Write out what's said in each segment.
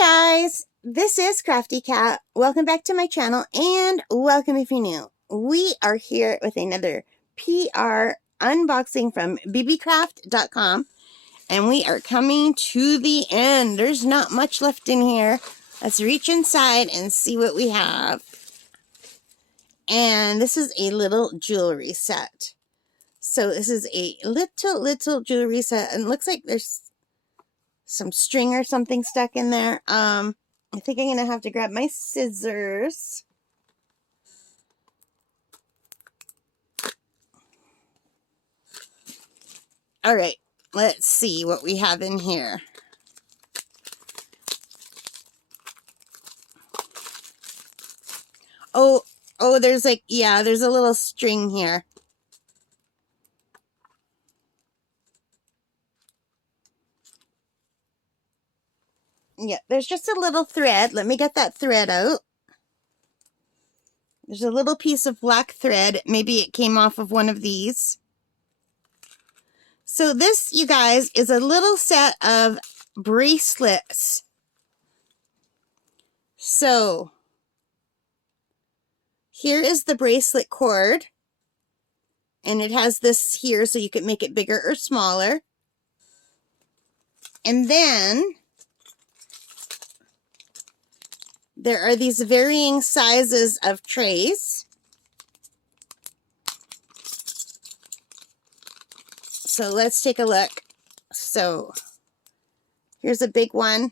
Hi guys, this is Crafty Cat. Welcome back to my channel and welcome if you're new. We are here with another PR unboxing from Beebeecraft.com and we are coming to the end. There's not much left in here. Let's reach inside and see what we have. And this is a little jewelry set. So this is a little jewelry set and it looks like there's some string or something stuck in there. I think I'm gonna have to grab my scissors. All right, let's see what we have in here. Oh, there's like, yeah, there's a little string here. Yeah, there's just a little thread. Let me get that thread out. There's a little piece of black thread. Maybe it came off of one of these. So this, you guys, is a little set of bracelets. So here is the bracelet cord. And it has this here so you can make it bigger or smaller. And then there are these varying sizes of trays. So let's take a look. So here's a big one.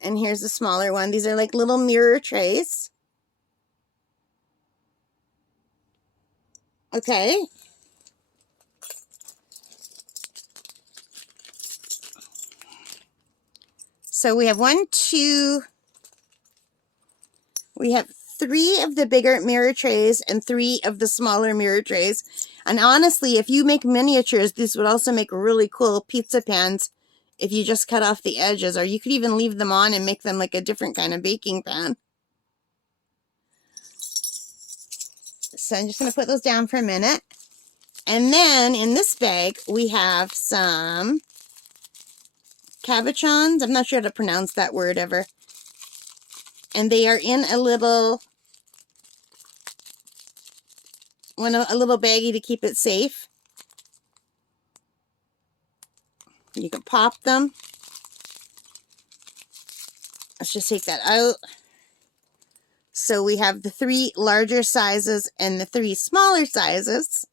And here's a smaller one. These are like little mirror trays. Okay. So we have we have 3 of the bigger mirror trays and 3 of the smaller mirror trays. And honestly, if you make miniatures, these would also make really cool pizza pans if you just cut off the edges, or you could even leave them on and make them like a different kind of baking pan. So I'm just going to put those down for a minute. And then in this bag, we have some cabochons. I'm not sure how to pronounce that word ever. And they are in a little baggie to keep it safe. You can pop them. Let's just take that out. So we have the 3 larger sizes and the 3 smaller sizes.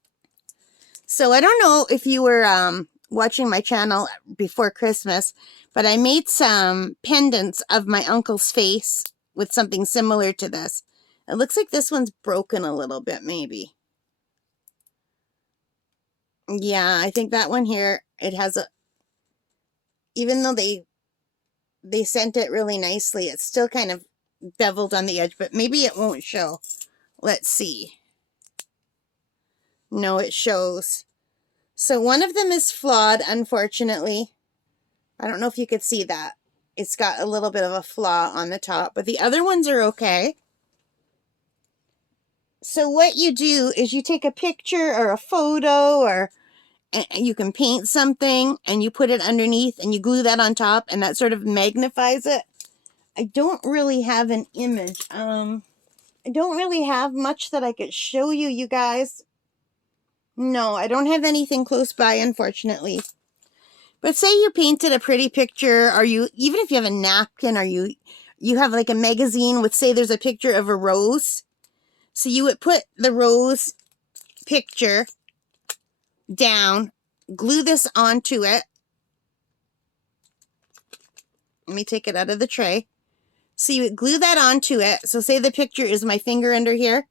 So I don't know if you were watching my channel before Christmas, but I made some pendants of my uncle's face with something similar to this. It looks like this one's broken a little bit, maybe. Yeah, I think that one here, it has a, even though they sent it really nicely, it's still kind of beveled on the edge, but maybe it won't show. Let's see. No, it shows. So one of them is flawed, unfortunately. I don't know if you could see that. It's got a little bit of a flaw on the top, but the other ones are okay. So what you do is you take a picture or a photo, or you can paint something and you put it underneath and you glue that on top, and that sort of magnifies it. I don't really have an image. I don't really have much that I could show you, you guys. No, I don't have anything close by, unfortunately. But say you painted a pretty picture, or even if you have a napkin, or you have like a magazine with, say there's a picture of a rose. So you would put the rose picture down, glue this onto it. Let me take it out of the tray. So you would glue that onto it. So say the picture is my finger under here.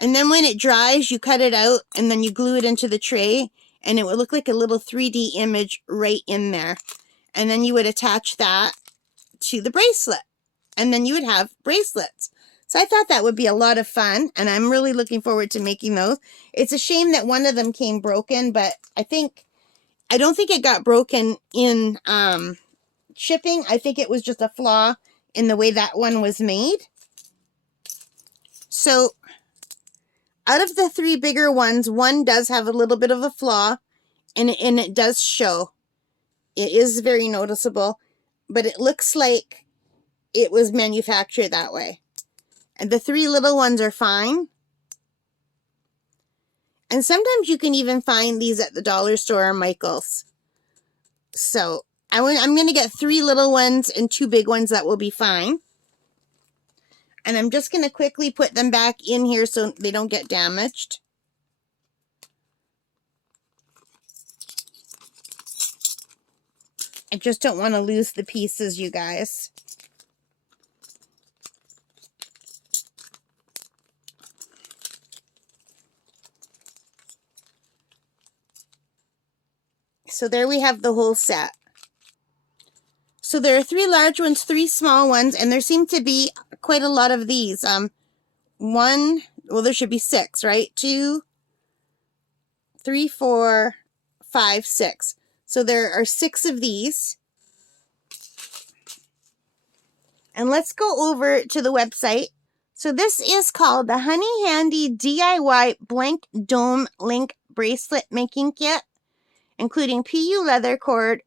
And then when it dries, you cut it out and then you glue it into the tray, and it would look like a little 3D image right in there. And then you would attach that to the bracelet, and then you would have bracelets. So I thought that would be a lot of fun, and I'm really looking forward to making those. It's a shame that one of them came broken, but I don't think it got broken in shipping. I think it was just a flaw in the way that one was made. So out of the 3 bigger ones, one does have a little bit of a flaw, and it does show. It is very noticeable. but it looks like it was manufactured that way. And the 3 little ones are fine. And sometimes you can even find these at the dollar store or Michael's. So I'm going to get 3 little ones and 2 big ones. That will be fine. And I'm just going to quickly put them back in here so they don't get damaged. I just don't want to lose the pieces, you guys. So there we have the whole set. So there are 3 large ones, 3 small ones, and there seem to be quite a lot of these. Well, there should be 6, right? 2, 3, 4, 5, 6. So there are 6 of these. And let's go over to the website. So this is called the Honey Handy DIY Blank Dome Link Bracelet Making Kit, including PU leather cord,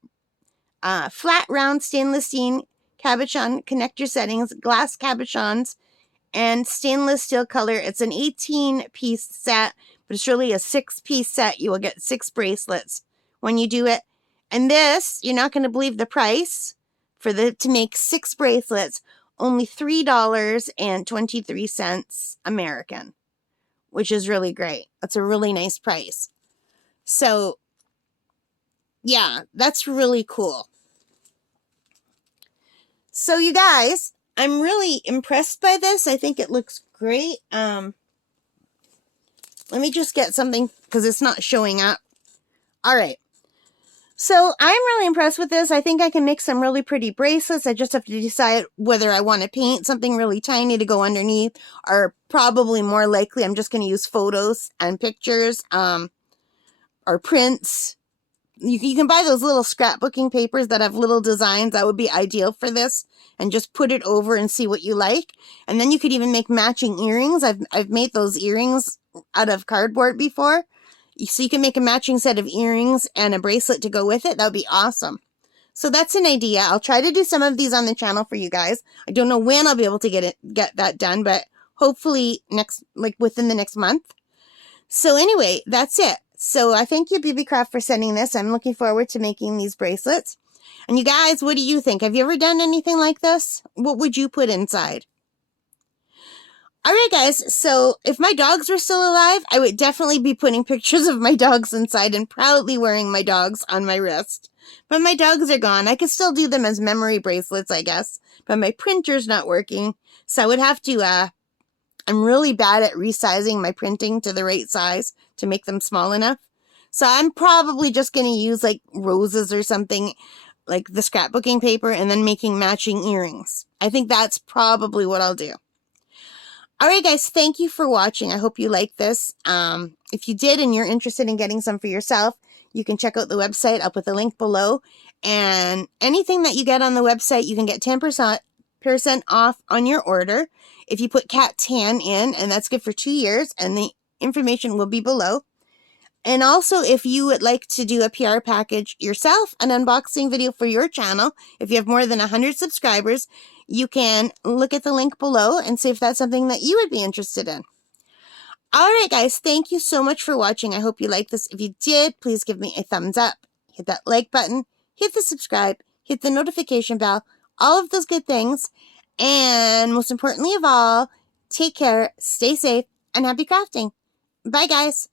flat round stainless steel cabochon connector settings, glass cabochons, and stainless steel color. It's an 18-piece set, but it's really a 6-piece set. You will get 6 bracelets when you do it. And this, you're not going to believe the price to make 6 bracelets, only $3.23 American, which is really great. That's a really nice price. So yeah, that's really cool. So you guys, I'm really impressed by this. I think it looks great. Let me just get something because it's not showing up. All right. So I'm really impressed with this. I think I can make some really pretty bracelets. I just have to decide whether I want to paint something really tiny to go underneath, or probably more likely I'm just going to use photos and pictures or prints. You can buy those little scrapbooking papers that have little designs. That would be ideal for this. And just put it over and see what you like. And then you could even make matching earrings. I've made those earrings out of cardboard before. So you can make a matching set of earrings and a bracelet to go with it. That would be awesome. So that's an idea. I'll try to do some of these on the channel for you guys. I don't know when I'll be able to get that done, but hopefully within the next month. So anyway, that's it. So I thank you, Beebeecraft, for sending this. I'm looking forward to making these bracelets. And you guys, what do you think? Have you ever done anything like this? What would you put inside? All right, guys, so if my dogs were still alive, I would definitely be putting pictures of my dogs inside and proudly wearing my dogs on my wrist. But my dogs are gone. I could still do them as memory bracelets, I guess. But my printer's not working, so I would have to, I'm really bad at resizing my printing to the right size to make them small enough. So I'm probably just going to use like roses or something, like the scrapbooking paper, and then making matching earrings. I think that's probably what I'll do. All right, guys, thank you for watching. I hope you liked this. If you did and you're interested in getting some for yourself, you can check out the website. I'll put the link below. And anything that you get on the website, you can get 10% off on your order if you put Cat Tan in, and that's good for 2 years, and the information will be below. And also, if you would like to do a PR package yourself, an unboxing video for your channel, if you have more than 100 subscribers, you can look at the link below and see if that's something that you would be interested in. All right, guys, thank you so much for watching. I hope you liked this. If you did, please give me a thumbs up. Hit that like button, hit the subscribe, hit the notification bell, all of those good things. And most importantly of all, take care, stay safe, and happy crafting. Bye, guys.